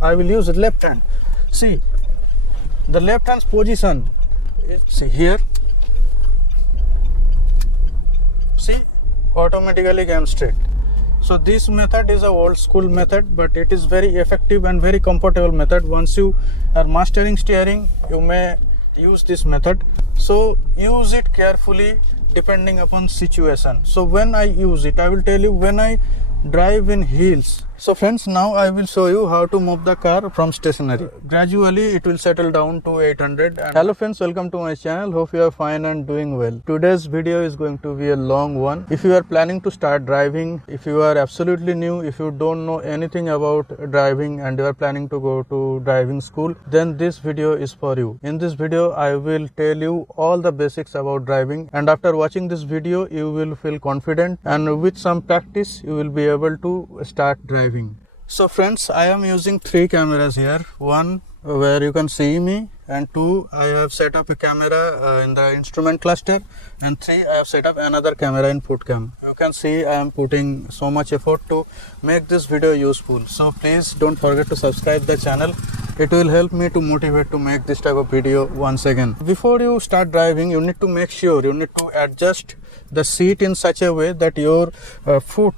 I will use left hand. See, the left hand's position is, see here, see, automatically came straight. So this method is a old school method, but it is very effective and very comfortable method. Once you are mastering steering, you may use this method. So use it carefully depending upon situation. So when I use it, I will tell you when I drive in hills. So friends, now I will show you how to move the car from stationary. Gradually it will settle down to 800. And hello friends, welcome to my channel. Hope you are fine and doing well. Today's video is going to be a long one. If you are planning to start driving, if you are absolutely new, if you don't know anything about driving and you are planning to go to driving school, then this video is for you. In this video I will tell you all the basics about driving, and after watching this video you will feel confident, and with some practice you will be able to start driving. So friends, I am using 3 cameras here. One where you can see me, and 2 I have set up a camera in the instrument cluster, and 3 I have set up another camera in foot cam. You can see I am putting so much effort to make this video useful. So please don't forget to subscribe the channel. It will help me to motivate to make this type of video once again. Before you start driving, you need to make sure you need to adjust the seat in such a way that your foot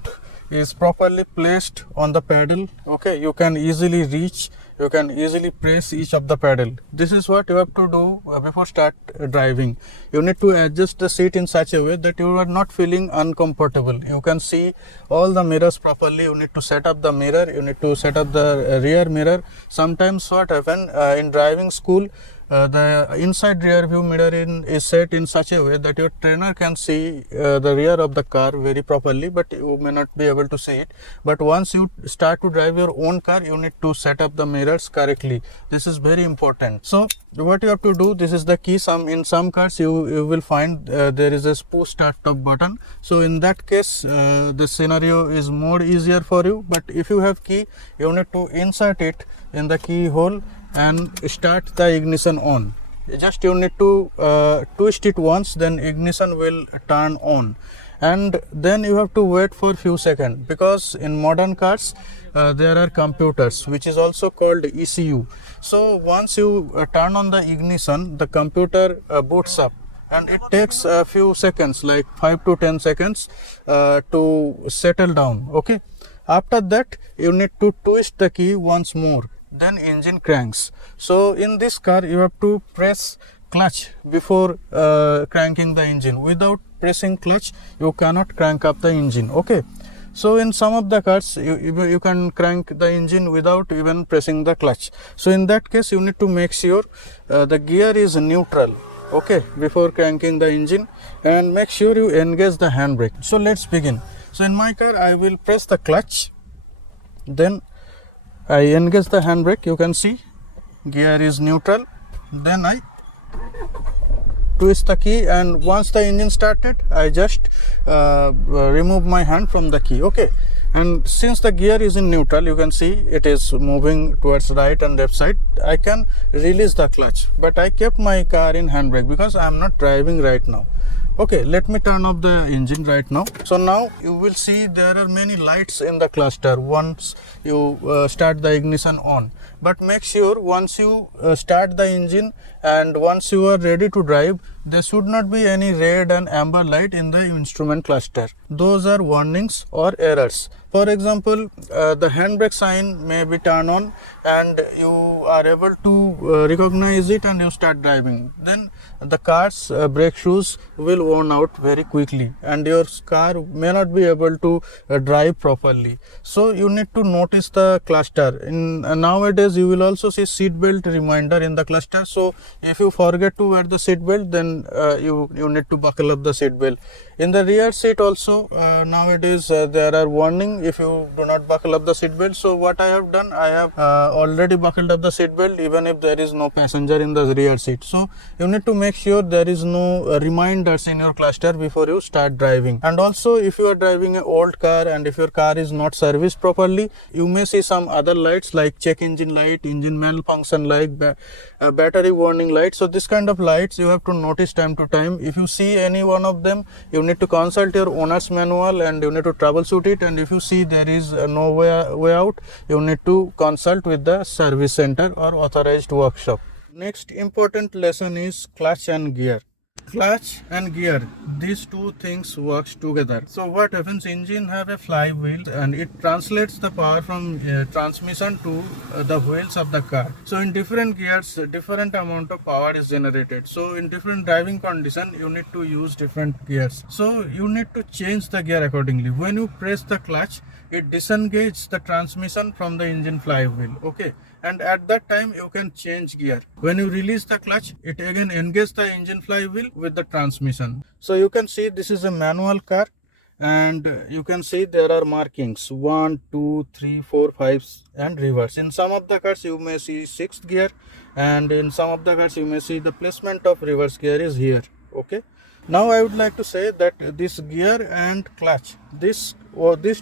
is properly placed on the pedal. Okay, you can easily reach, you can easily press each of the pedal. This is what you have to do before start driving. You need to adjust the seat in such a way that you are not feeling uncomfortable. You can see all the mirrors properly. You need to set up the mirror, you need to set up the rear mirror. Sometimes what happen in driving school, the inside rear view mirror is set in such a way that your trainer can see the rear of the car very properly, but you may not be able to see it. But once you start to drive your own car, you need to set up the mirrors correctly. This is very important. So what you have to do, this is the key. In some cars you will find there is a push start top button. So in that case the scenario is more easier for you. But if you have key, you need to insert it in the keyhole and start the ignition on. Just you need to twist it once, then ignition will turn on, and then you have to wait for few seconds, because in modern cars there are computers which is also called ECU. So once you turn on the ignition, the computer boots up, and it takes a few seconds, like 5 to 10 seconds to settle down. Okay, after that you need to twist the key once more, then engine cranks. So in this car you have to press clutch before cranking the engine. Without pressing clutch you cannot crank up the engine. Okay, so in some of the cars you can crank the engine without even pressing the clutch. So in that case you need to make sure the gear is neutral, okay, before cranking the engine, and make sure you engage the handbrake. So let's begin. So in my car I will press the clutch, then I engage the handbrake. You can see gear is neutral, then I twist the key, and once the engine started I just remove my hand from the key. Okay, and since the gear is in neutral, you can see it is moving towards right and left side. I can release the clutch, but I kept my car in handbrake because I am not driving right now. Okay, let me turn off the engine right now. So now you will see there are many lights in the cluster once you start the ignition on. But make sure once you start the engine and once you are ready to drive, there should not be any red and amber light in the instrument cluster. Those are warnings or errors. For example, the handbrake sign may be turned on and you are able to recognize it and you start driving. Then the car's brake shoes will worn out very quickly and your car may not be able to drive properly. So you need to notice the cluster. Nowadays you will also see seat belt reminder in the cluster. So if you forget to wear the seat belt, then you need to buckle up the seat belt. In the rear seat also nowadays there are warning if you do not buckle up the seat belt. So what I have done, I have already buckled up the seat belt even if there is no passenger in the rear seat. So you need to make sure there is no reminders in your cluster before you start driving. And also if you are driving an old car and if your car is not serviced properly, you may see some other lights like check engine light, engine malfunction light, battery warning light. So this kind of lights you have to notice practice time to time. If you see any one of them, you need to consult your owner's manual and you need to troubleshoot it, and if you see there is no way out, you need to consult with the service center or authorized workshop. Next important lesson is clutch and gear. Clutch and gear, these two things works together. So what happens, engine have a flywheel and it translates the power from transmission to the wheels of the car. So in different gears, different amount of power is generated. So in different driving condition, you need to use different gears. So you need to change the gear accordingly. When you press the clutch, it disengages the transmission from the engine flywheel. Okay, and at that time you can change gear. When you release the clutch, it again engages the engine flywheel with the transmission. So you can see this is a manual car, and you can see there are markings 1, 2, 3, 4, 5 and reverse. In some of the cars you may see 6th gear, and in some of the cars you may see the placement of reverse gear is here. Okay, now I would like to say that this gear and clutch, these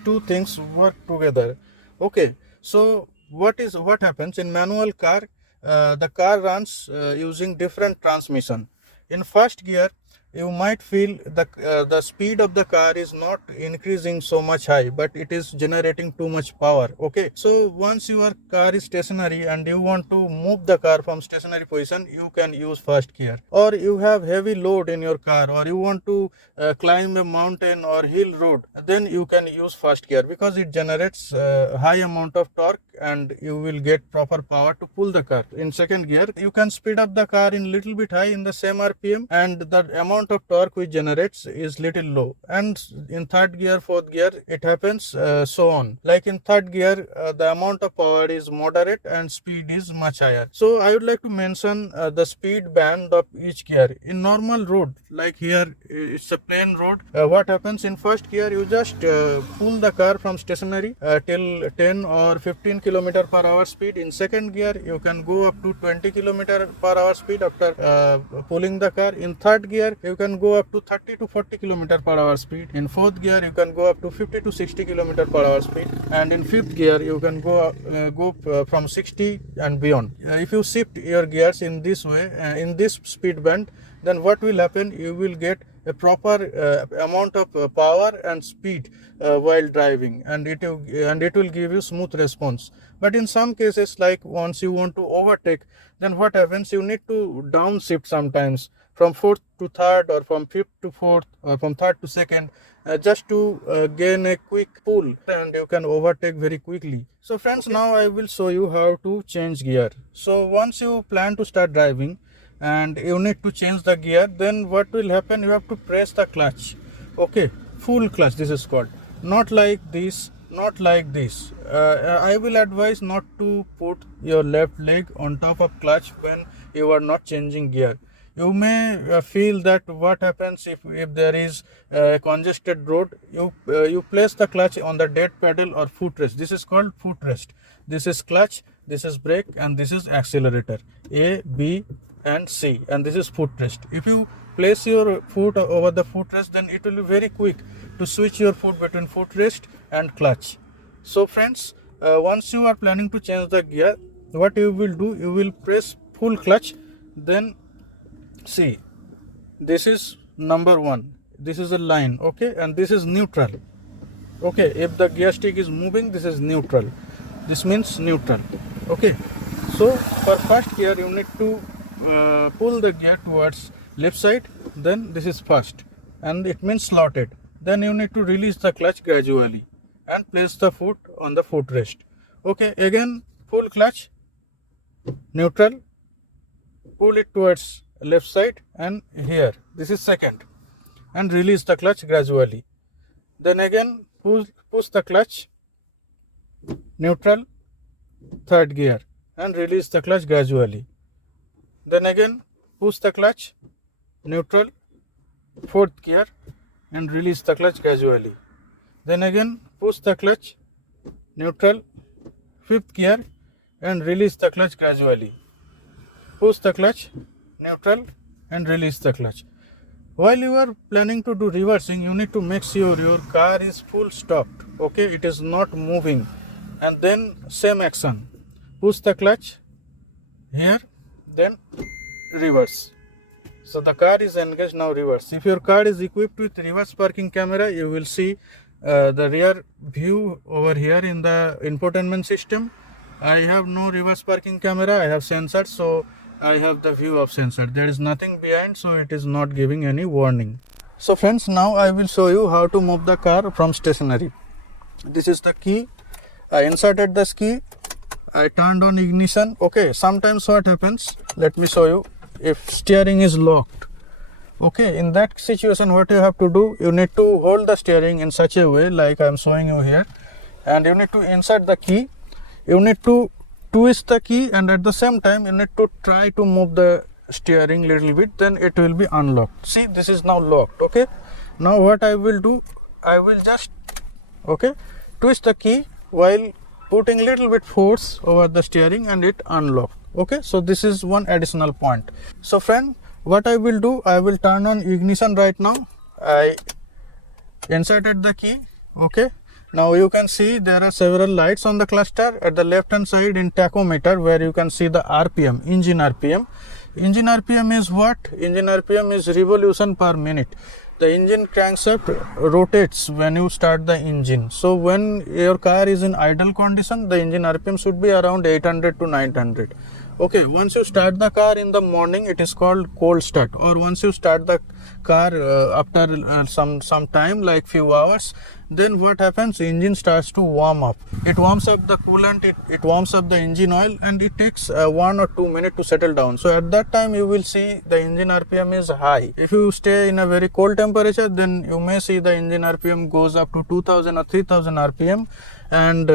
two things work together. Okay, so what happens in manual car, the car runs using different transmission. In first gear, you might feel the speed of the car is not increasing so much high, but it is generating too much power. Okay, so once your car is stationary and you want to move the car from stationary position, you can use first gear. Or you have heavy load in your car, or you want to climb a mountain or hill road, then you can use first gear because it generates high amount of torque and you will get proper power to pull the car. In second gear, you can speed up the car in little bit high in the same RPM, and the amount of torque which generates is little low. And in third gear, fourth gear, it happens so on. Like in third gear, the amount of power is moderate and speed is much higher. So I would like to mention the speed band of each gear. In normal road, like here it's a plain road, what happens in first gear, you just pull the car from stationary till 10 or 15 km per hour speed. In second gear, you can go up to 20 km per hour speed after pulling the car. In third gear, you can go up to 30 to 40 km per hour speed. In fourth gear, you can go up to 50 to 60 km per hour speed. And in fifth gear, you can go from 60 and beyond. If you shift your gears in this way, in this speed band, then what will happen, you will get a proper amount of power and speed while driving, and it will give you smooth response. But in some cases, like once you want to overtake, then what happens, you need to downshift sometimes from fourth to third, or from fifth to fourth, or from third to second, just to gain a quick pull, and you can overtake very quickly. So friends, now I will show you how to change gear. So once you plan to start driving and you need to change the gear, then what will happen, you have to press the clutch. Okay, full clutch, this is called. Not like this, not like this. I will advise not to put your left leg on top of clutch when you are not changing gear. You may feel that what happens if there is a congested road, you place the clutch on the dead pedal or footrest. This is called footrest. This is clutch, this is brake, and this is accelerator. A, B and C, and this is footrest. If you place your foot over the footrest, then it will be very quick to switch your foot between footrest and clutch. So friends, once you are planning to change the gear, what you will do, you will press full clutch, then see, this is number 1, this is a line, okay, and this is neutral. Okay, if the gear stick is moving, this is neutral, this means neutral. Okay, so for first gear, you need to pull the gear towards left side, then this is first, and it means slotted. Then you need to release the clutch gradually and place the foot on the footrest. Okay, again full clutch, neutral, pull it towards left side, and here this is second, and release the clutch gradually. Then again push the clutch, neutral, third gear, and release the clutch gradually. Then again push the clutch, neutral, fourth gear, and release the clutch gradually. Then again push the clutch, neutral, fifth gear, and release the clutch gradually. Push the clutch, neutral, and release the clutch. While you are planning to do reversing, you need to make sure your car is full stopped. Okay, it is not moving. And then same action, push the clutch here, then reverse. So the car is engaged. Now reverse. If your car is equipped with reverse parking camera, you will see the rear view over here in the infotainment system. I have no reverse parking camera. I have sensor, so I have the view of sensor. There is nothing behind, so it is not giving any warning. So friends, now I will show you how to move the car from stationary. This is the key. I inserted this key. I turned on ignition. Okay, sometimes what happens, let me show you. If steering is locked, okay, in that situation what you have to do, you need to hold the steering in such a way like I am showing you here, and you need to insert the key. You need to twist the key, and at the same time you need to try to move the steering little bit, then it will be unlocked. See, this is now locked. Okay, now what I will do, I will just twist the key while putting little bit force over the steering, and it unlocked. Okay, so this is one additional point. So friend, what I will do, I will turn on ignition right now. I inserted the key. Okay, now you can see there are several lights on the cluster. At the left hand side in tachometer, where you can see the RPM, engine RPM. Engine RPM is what? Engine RPM is revolution per minute. The engine crankshaft rotates when you start the engine. So when your car is in idle condition, the engine RPM should be around 800 to 900. Okay, once you start the car in the morning, it is called cold start. Or once you start the car after some time, like few hours, then what happens, engine starts to warm up. It warms up the coolant, it warms up the engine oil, and it takes 1 or 2 minutes to settle down. So at that time you will see the engine RPM is high. If you stay in a very cold temperature, then you may see the engine RPM goes up to 2000 or 3000 RPM, and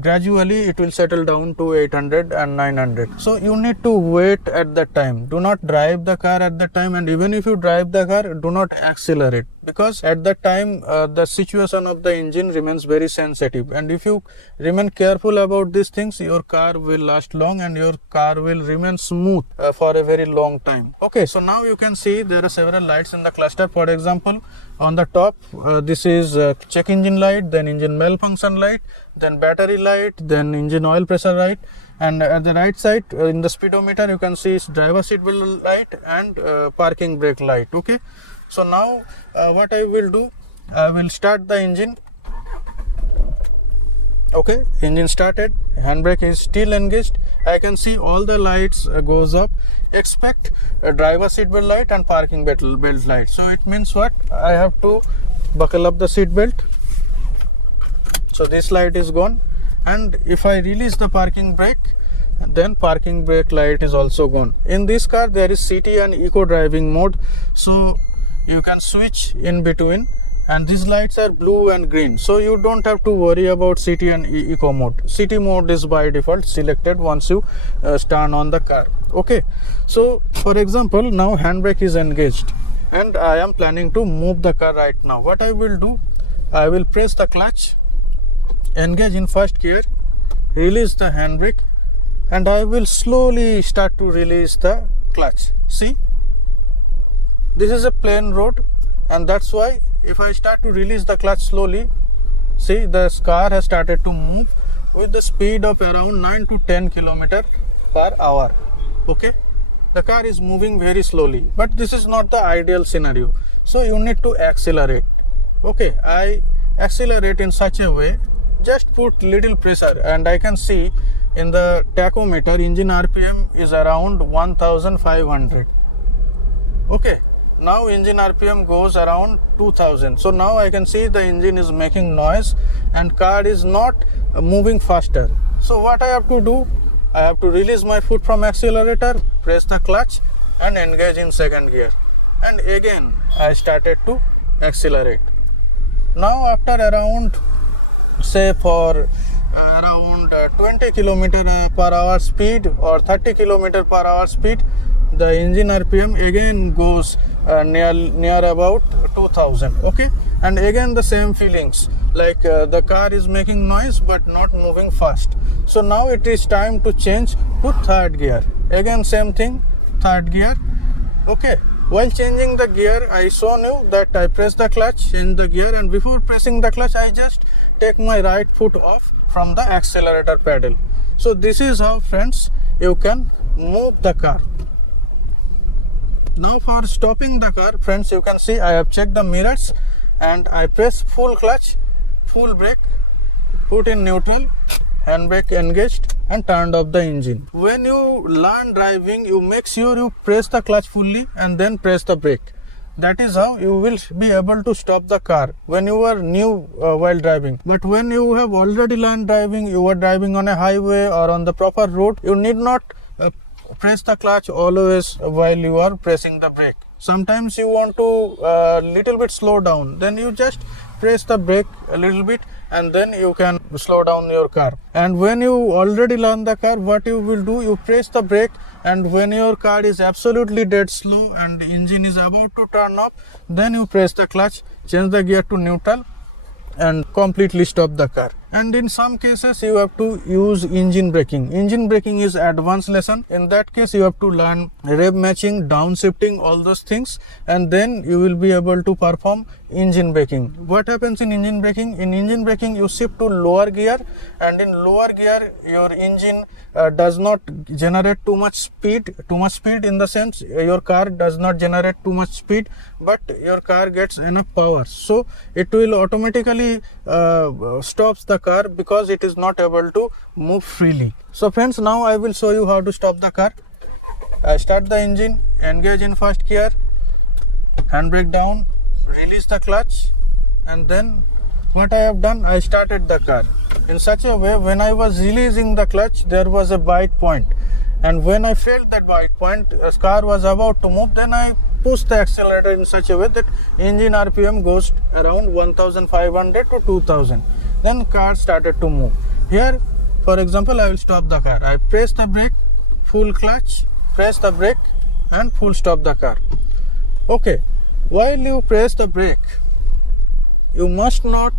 gradually it will settle down to 800 and 900. So you need to wait at that time. Do not drive the car at that time, and even if you drive the car, do not accelerate, because at that time the situation of the engine remains very sensitive, and if you remain careful about these things, your car will last long and your car will remain smooth for a very long time. Okay, so now you can see there are several lights in the cluster. For example, on the top, this is check engine light, then engine malfunction light, then battery light, then engine oil pressure light, and at the right side in the speedometer you can see driver seat belt light and parking brake light. Okay, so now what I will do, I will start the engine. Okay, engine started, handbrake is still engaged. I can see all the lights goes up except a driver seat belt light and parking belt light. So it means what? I have to buckle up the seat belt. So this light is gone, and if I release the parking brake, then parking brake light is also gone. In this car there is CT and eco driving mode, so you can switch in between, and these lights are blue and green, so you don't have to worry about CT and eco mode. CT mode is by default selected once you turn on the car. Okay, so for example, now handbrake is engaged and I am planning to move the car right now. What I will do, I will press the clutch, engage in first gear, release the handbrake, and I will slowly start to release the clutch. See, this is a plain road, and that's why if I start to release the clutch slowly, see, the car has started to move with the speed of around 9 to 10 km per hour. Okay, the car is moving very slowly, but this is not the ideal scenario, so you need to accelerate. Okay, I accelerate in such a way, just put little pressure, and I can see in the tachometer engine RPM is around 1500. Okay, now engine RPM goes around 2000. So now I can see the engine is making noise and car is not moving faster. So what I have to do, I have to release my foot from accelerator, press the clutch and engage in second gear, and again I started to accelerate. Now after around, say for around 20 km per hour speed or 30 km per hour speed, the engine RPM again goes near about 2000. Okay, and again the same feelings, like the car is making noise but not moving fast. So now it is time to change to third gear. Again same thing, third gear. Okay, while changing the gear, I shown you that I press the clutch, change the gear, and before pressing the clutch I just take my right foot off from the accelerator pedal. So this is how, friends, you can move the car. Now for stopping the car, friends, you can see I have checked the mirrors and I press full clutch, full brake, put in neutral, handbrake engaged and turned off the engine. When you learn driving, you make sure you press the clutch fully and then press the brake. That is how you will be able to stop the car when you are new while driving. But when you have already learned driving, you are driving on a highway or on the proper road, you need not press the clutch always while you are pressing the brake. Sometimes you want to little bit slow down, then you just press the brake a little bit and then you can slow down your car. And when you already learn the car, what you will do, you press the brake, and when your car is absolutely dead slow and the engine is about to turn off, then you press the clutch, change the gear to neutral and completely stop the car. And in some cases you have to use engine braking. Engine braking is advanced lesson. In that case you have to learn rev matching, downshifting, all those things, and then you will be able to perform engine braking. What happens in engine braking? In engine braking you shift to lower gear, and in lower gear your engine does not generate too much speed in the sense your car does not generate too much speed, but your car gets enough power, so it will automatically stops the car because it is not able to move freely. So friends, now I will show you how to stop the car. I start the engine, engage in first gear, handbrake down, release the clutch, and then what I have done, I started the car in such a way when I was releasing the clutch there was a bite point, and when I felt that bite point, the car was about to move, then I push the accelerator in such a way that engine RPM goes around 1500 to 2000. Then car started to move. Here for example I will stop the car. I press the brake, full clutch, press the brake and full stop the car. Okay, while you press the brake, you must not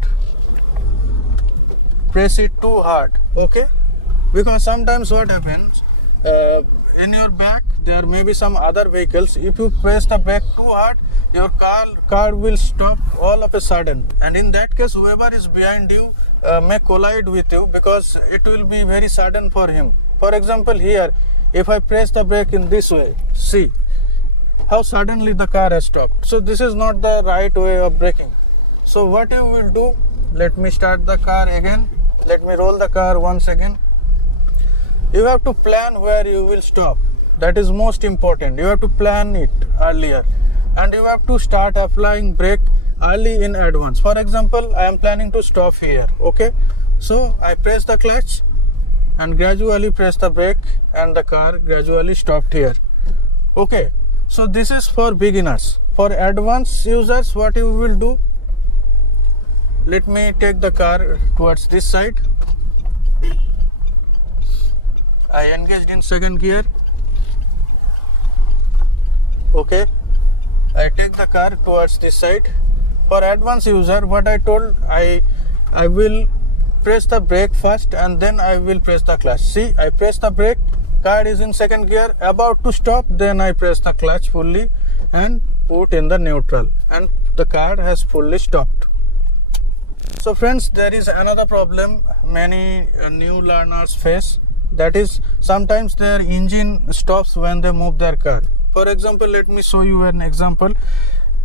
press it too hard, okay? Because sometimes what happens, in your back there may be some other vehicles. If you press the brake too hard, your car will stop all of a sudden, and in that case whoever is behind you may collide with you because it will be very sudden for him. For example, here if I press the brake in this way, see how suddenly the car has stopped. So this is not the right way of braking. So what you will do, let me start the car again, let me roll the car once again. You have to plan where you will stop. That is most important. You have to plan it earlier, and you have to start applying brake early in advance. For example, I am planning to stop here, okay? So I press the clutch and gradually press the brake, and the car gradually stopped here, okay? So this is for beginners. For advanced users, what you will do, let me take the car towards this side. I engaged in second gear, okay? I take the car towards this side. For advanced user, what I told, I will press the brake first and then I will press the clutch. See, I press the brake, car is in second gear, about to stop, then I press the clutch fully and put in the neutral, and the car has fully stopped. So friends, there is another problem many new learners face, that is sometimes their engine stops when they move their car. For example, let me show you an example.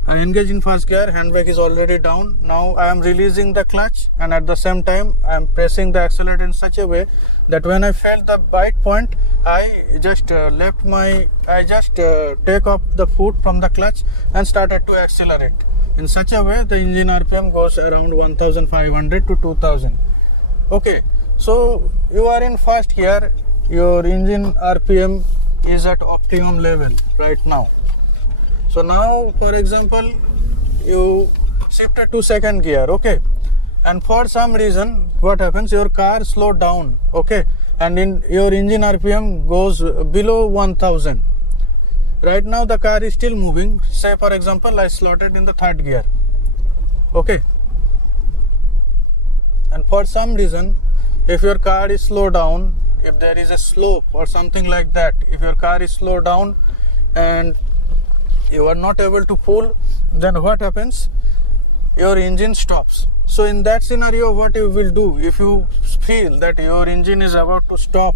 I engage in first gear, handbrake is already down. Now I am releasing the clutch, and at the same time I am pressing the accelerator in such a way that when I felt the bite point, I just take off the foot from the clutch and started to accelerate. In such a way the engine RPM goes around 1500 to 2000. Okay, so you are in first gear, your engine RPM is at optimum level right now. So now for example you shifted to second gear, okay, and for some reason what happens, your car slowed down, okay, and in your engine RPM goes below 1000. Right now the car is still moving. Say for example I slotted in the third gear, okay, and for some reason if your car is slowed down, if there is a slope or something like that, if your car is slowed down and you are not able to pull, then what happens, your engine stops. So in that scenario what you will do, if you feel that your engine is about to stop,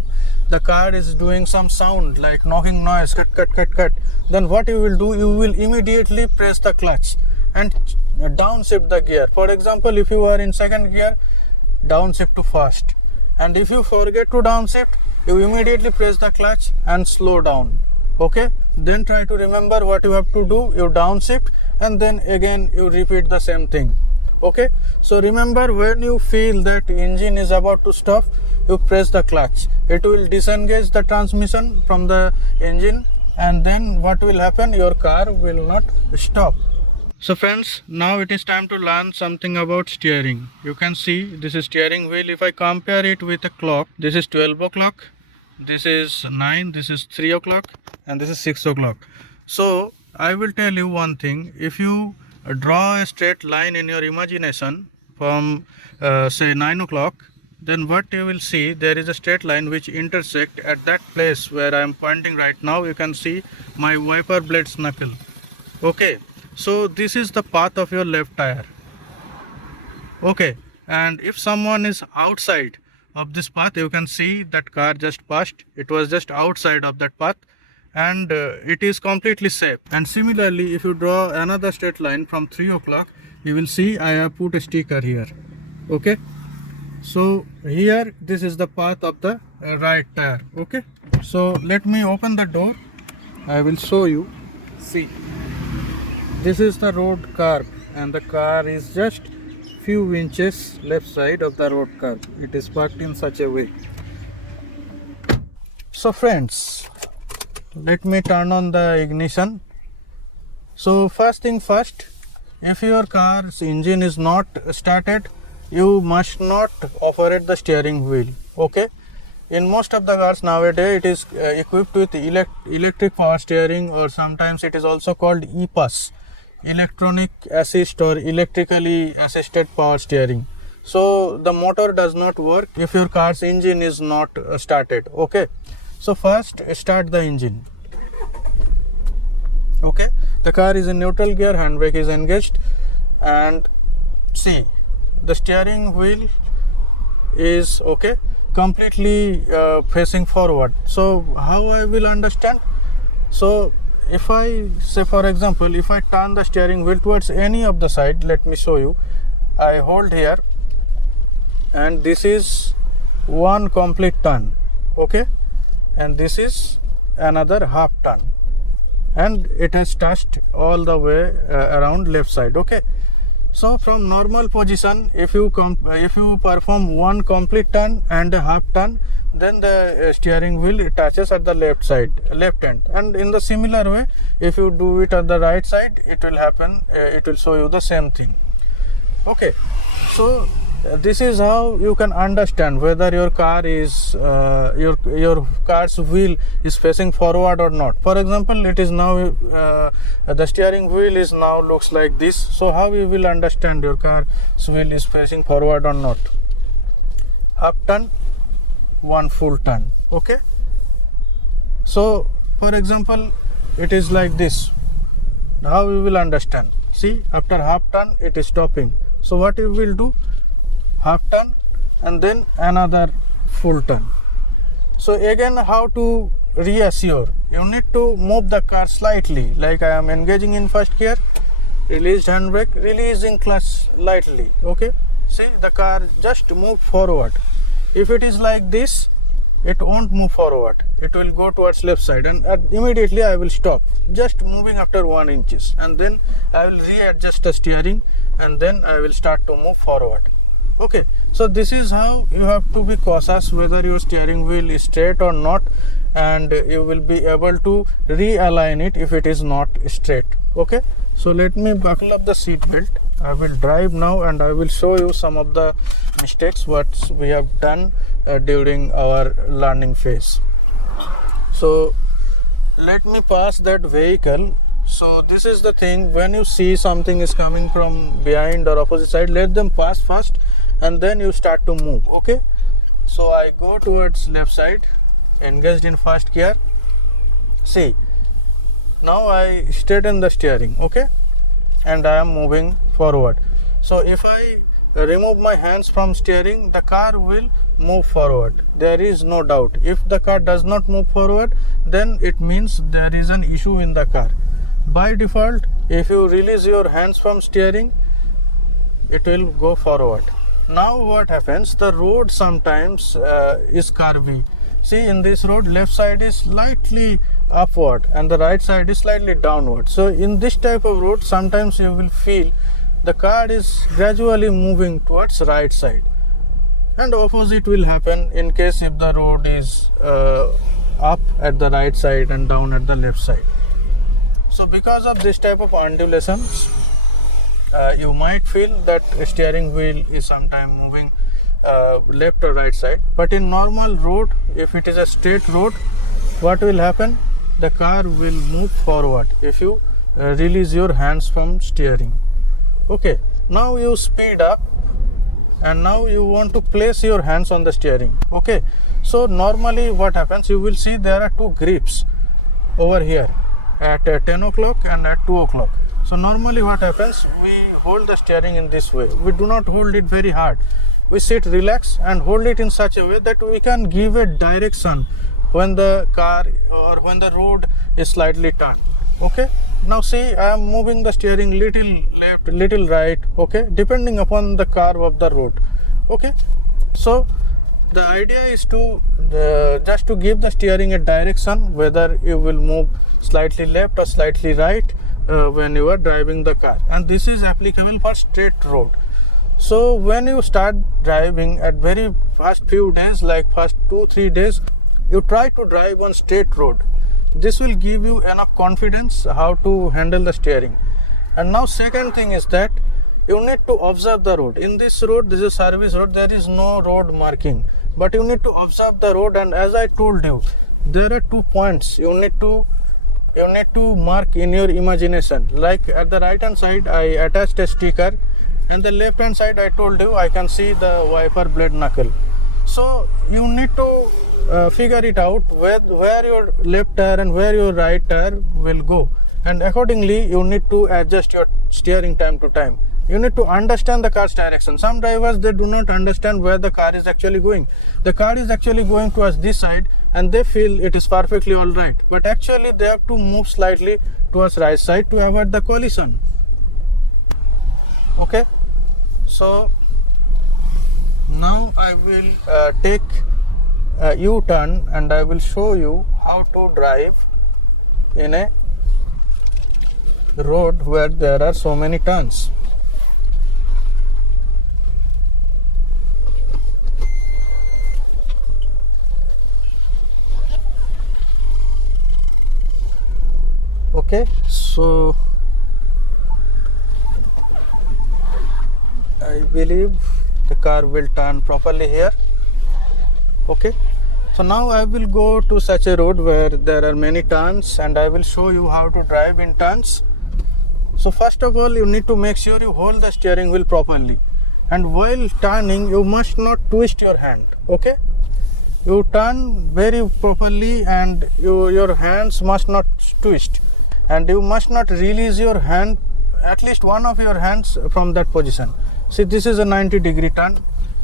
the car is doing some sound like knocking noise, cut, then what you will do, you will immediately press the clutch and downshift the gear. For example, if you are in second gear, downshift to first, and if you forget to downshift, you immediately press the clutch and slow down. Okay, then try to remember what you have to do. You downshift and then again you repeat the same thing. Okay, so remember, when you feel that engine is about to stop, you press the clutch. It will disengage the transmission from the engine, and then what will happen, your car will not stop. So friends, now it is time to learn something about steering. You can see this is steering wheel. If I compare it with a clock, this is 12 o'clock, this is 9, this is 3 o'clock, and this is 6 o'clock. So I will tell you one thing. If you draw a straight line in your imagination from say 9 o'clock, then what you will see, there is a straight line which intersect at that place where I am pointing right now. You can see my wiper blade's knuckle. Okay, so this is the path of your left tire. Okay, and if someone is outside of this path, you can see that car just passed. It was just outside of that path, and it is completely safe. And similarly, if you draw another straight line from 3 o'clock, you will see I have put a sticker here. Okay, so here this is the path of the right tire. Okay, so let me open the door. I will show you. See, this is the road curb, and the car is just few inches left side of the road curb. It is parked in such a way. So friends, let me turn on the ignition. So first thing first, if your car's engine is not started, you must not operate the steering wheel. Okay, in most of the cars nowadays, it is equipped with electric power steering, or sometimes it is also called EPAS, electronic assist or electrically assisted power steering. So the motor does not work if your car's engine is not started. Okay, so first start the engine. Okay, the car is in neutral gear, handbrake is engaged, and see, the steering wheel is okay, completely facing forward. So how I will understand? So if I say, for example, if I turn the steering wheel towards any of the side, let me show you. I hold here, and this is one complete turn. Okay, and this is another half turn, and it has touched all the way around left side. Okay, so from normal position, if you perform one complete turn and a half turn, then the steering wheel touches at the left end, and in the similar way, if you do it at the right side, it will happen, it will show you the same thing. Okay, so this is how you can understand whether your car is your car's wheel is facing forward or not. For example, it is now the steering wheel is now looks like this. So how you will understand your car's wheel is facing forward or not? Half turn, one full turn. Okay, so for example, it is like this. How you will understand? See, after half turn, it is stopping. So what you will do? Half turn and then another full turn. So again, how to reassure? You need to move the car slightly, like I am engaging in first gear, released handbrake, releasing clutch lightly. Okay, see, the car just move forward. If it is like this, it won't move forward, it will go towards left side, and immediately I will stop, just moving after 1 inches, and then I will readjust the steering, and then I will start to move forward. Okay, so this is how you have to be cautious whether your steering wheel is straight or not, and you will be able to realign it if it is not straight. Okay, so let me buckle up the seat belt. I will drive now, and I will show you some of the mistakes what we have done during our learning phase. So let me pass that vehicle. So this is the thing, when you see something is coming from behind or opposite side, let them pass first and then you start to move. Okay, so I go towards left side, engaged in first gear. See, now I straighten the steering. Okay, and I am moving forward. So if I remove my hands from steering, the car will move forward. There is no doubt. If the car does not move forward, then it means there is an issue in the car. By default, if you release your hands from steering, it will go forward. Now what happens, the road sometimes is curvy. See, in this road, left side is slightly upward and the right side is slightly downward. So in this type of road, sometimes you will feel the car is gradually moving towards right side, and opposite will happen in case if the road is up at the right side and down at the left side. So because of this type of undulations, you might feel that steering wheel is sometime moving left or right side. But in normal road, if it is a straight road, what will happen? The car will move forward if you release your hands from steering. Okay, now you speed up and now you want to place your hands on the steering. Okay, so normally what happens, you will see there are two grips over here at 10 o'clock and at 2 o'clock. So normally what happens, we hold the steering in this way. We do not hold it very hard. We sit relaxed and hold it in such a way that we can give a direction when the car or when the road is slightly turned. Okay, now see, I am moving the steering little left, little right, okay, depending upon the curve of the road. Okay, so the idea is to just to give the steering a direction, whether you will move slightly left or slightly right when you are driving the car, and this is applicable for straight road. So when you start driving at very first few days, like first 2-3 days, you try to drive on straight road. This will give you enough confidence how to handle the steering. And now second thing is that you need to observe the road. In this road, this is a service road, there is no road marking, but you need to observe the road. And as I told you, there are 2 points you need to mark in your imagination. Like at the right hand side, I attached a sticker, and the left hand side, I told you, I can see the wiper blade knuckle. So you need to figure it out where your left tire and where your right tire will go, and accordingly you need to adjust your steering time to time. You need to understand the car's direction. Some drivers, they do not understand where the car is actually going. The car is actually going towards this side and they feel it is perfectly all right, but actually they have to move slightly towards right side to avoid the collision. Okay, so now I will take a U-turn and I will show you how to drive in a road where there are so many turns. Okay, so I believe the car will turn properly here. Okay, so now I will go to such a road where there are many turns and I will show you how to drive in turns. So first of all, you need to make sure you hold the steering wheel properly, and while turning you must not twist your hand. Okay, you turn very properly and your hands must not twist, and you must not release your hand, at least one of your hands, from that position. See, this is a 90-degree turn.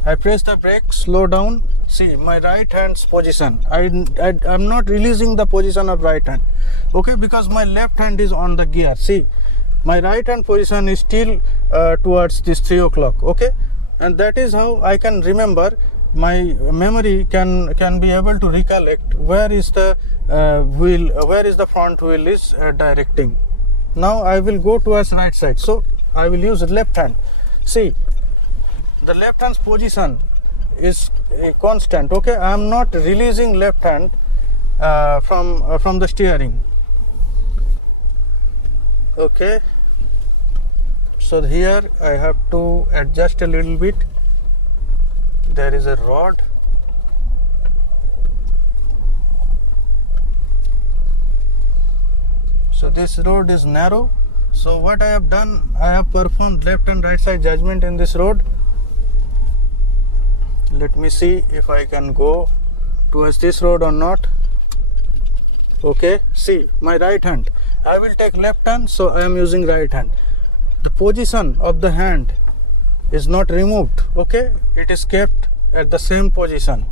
I press the brake, slow down. See my right hand's position. I'm not releasing the position of right hand. Okay, because my left hand is on the gear. See, my right hand position is still towards this 3 o'clock. Okay, and that is how I can remember. My memory can be able to recollect where is the wheel, where is the front wheel is directing. Now I will go towards right side, so I will use left hand. See, the left hand's position is constant. Okay, I am not releasing left hand from the steering. Okay, so here I have to adjust a little bit. There is a rod. So this road is narrow. So what I have done, I have performed left and right side judgment in this road. Let me see if I can go towards this road or not. Okay, see my right hand. I will take left hand, so I am using right hand. The position of the hand is not removed. Okay, it is kept at the same position.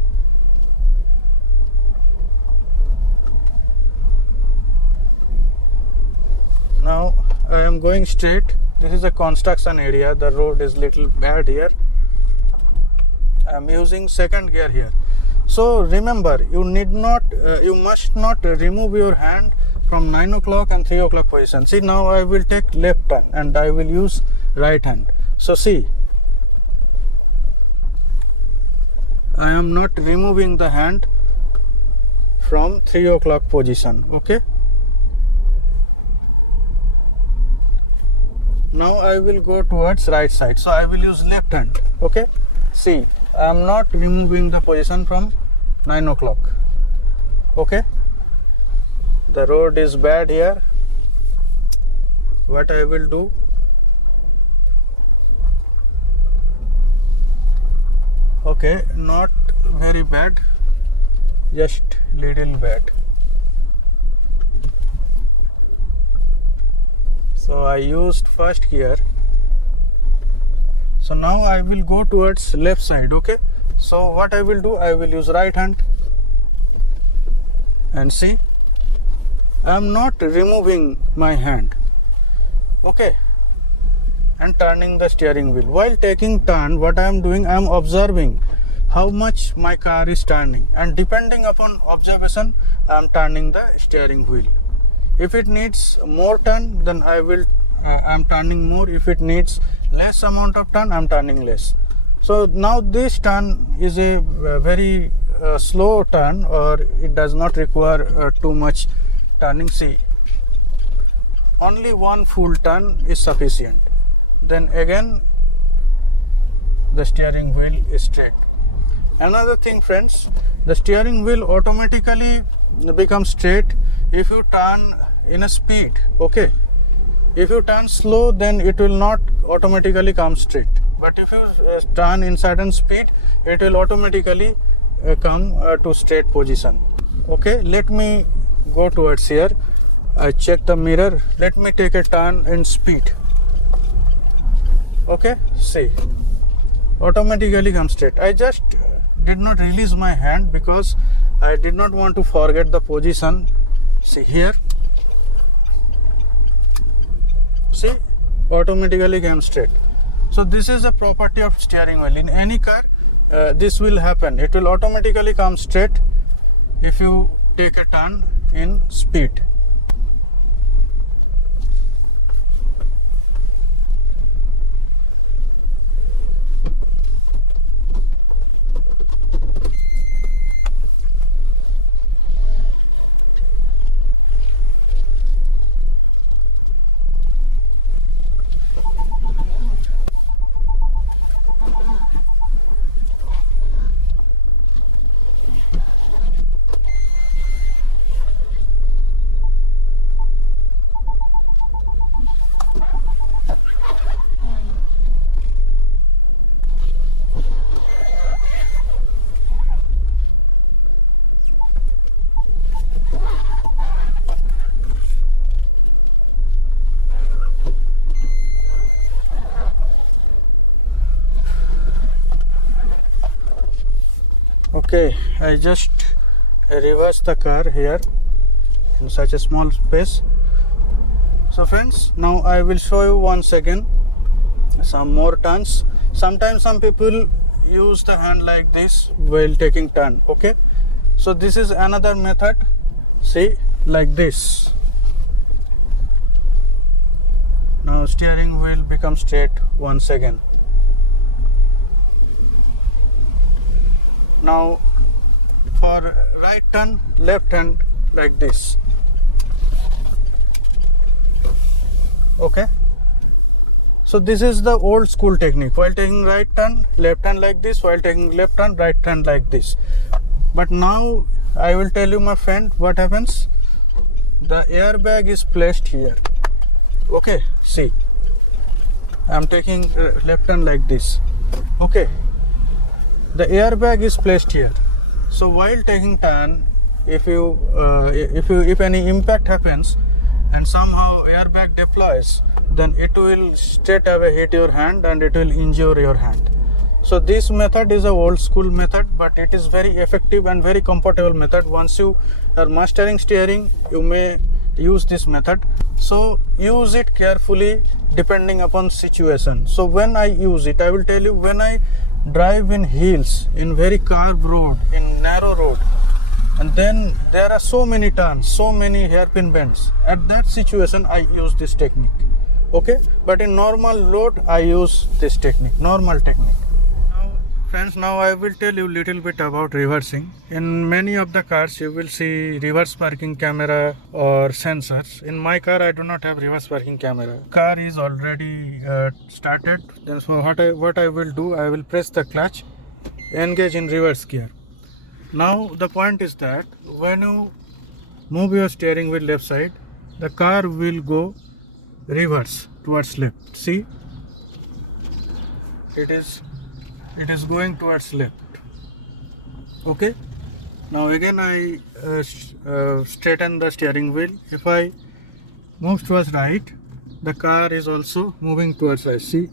Now I am going straight. This is a construction area. The road is little bad here. I am using second gear here. So remember, you must not remove your hand from 9 o'clock and 3 o'clock position. See, now I will take left turn and I will use right hand. So see, I am not removing the hand from 3 o'clock position. Okay. Now I will go towards right side. So I will use left hand. Okay. See, I am not removing the position from 9 o'clock. Okay. The road is bad here. What I will do? Okay, not very bad, just little bad. So I used first gear. So now I will go towards left side. Okay. So what I will do? I will use right hand. And see, I am not removing my hand. Okay. And turning the steering wheel. While taking turn, what I am doing, I am observing how much my car is turning, and depending upon observation, I am turning the steering wheel. If it needs more turn, then I am turning more. If it needs less amount of turn, I am turning less. So now this turn is a very slow turn, or it does not require too much turning. See, only one full turn is sufficient. Then again the steering wheel is straight. Another thing, friends, the steering wheel automatically becomes straight if you turn in a speed. Okay. If you turn slow, then it will not automatically come straight. But if you turn in certain speed, it will automatically come to straight position. Okay. Let me go towards here. I check the mirror. Let me take a turn in speed. Okay, see, automatically come straight. I just did not release my hand because I did not want to forget the position. See here, see, automatically came straight. So this is a property of steering wheel. In any car, this will happen. It will automatically come straight if you take a turn in speed. Okay, I just reversed the car here in such a small space. So friends, now I will show you once again some more turns. Sometimes some people use the hand like this while taking turn. Okay, so this is another method. See, like this. Now steering wheel becomes straight once again. Now for right turn, left hand like this. Okay. So this is the old school technique. While taking right turn, left hand like this. While taking left turn, right hand like this. But now I will tell you, my friend, what happens. The airbag is placed here. Okay. See, I am taking left turn like this. Okay. The airbag is placed here. So while taking turn, if any impact happens and somehow airbag deploys, then it will straight away hit your hand and it will injure your hand. So this method is a old school method, but it is very effective and very comfortable method. Once you are mastering steering, you may use this method. So use it carefully depending upon situation. So when I use it, I will tell you, when I drive in hills, in very curved road, in narrow road, and then there are so many turns, so many hairpin bends, at that situation I use this technique. Okay, but in normal load I use this technique, normal technique. Friends, now I will tell you little bit about reversing. In many of the cars you will see reverse parking camera or sensors. In my car I do not have reverse parking camera. Car is already started. Then so what I will do, I will press the clutch, engage in reverse gear. Now the point is that when you move your steering wheel left side, the car will go reverse towards left. See, it is going towards left. Okay, now again I straighten the steering wheel. If I move towards right, the car is also moving towards right. See,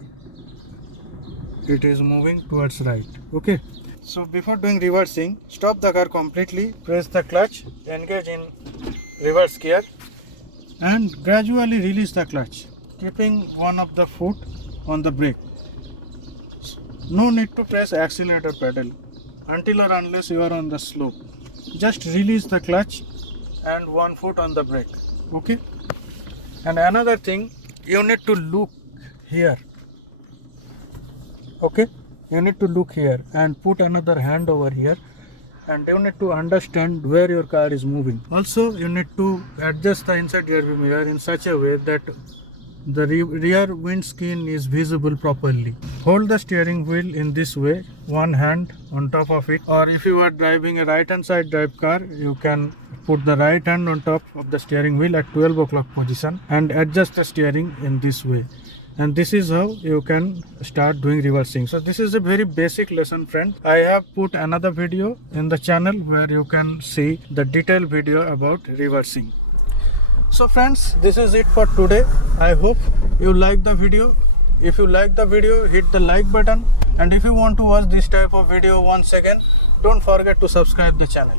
it is moving towards right. Okay, so before doing reversing, stop the car completely, press the clutch, engage in reverse gear, and gradually release the clutch, keeping one of the foot on the brake. No need to press accelerator pedal until or unless you are on the slope. Just release the clutch and one foot on the brake. Okay, and another thing, you need to look here. Okay, you need to look here and put another hand over here, and you need to understand where your car is moving. Also, you need to adjust the inside rear view mirror in such a way that the rear windscreen is visible properly. Hold the steering wheel in this way, one hand on top of it, or if you are driving a right hand side drive car, you can put the right hand on top of the steering wheel at 12 o'clock position and adjust the steering in this way. And this is how you can start doing reversing. So this is a very basic lesson, friend. I have put another video in the channel where you can see the detailed video about reversing. So friends, this is it for today. I hope you like the video. If you like the video, hit the like button, and if you want to watch this type of video once again, don't forget to subscribe the channel.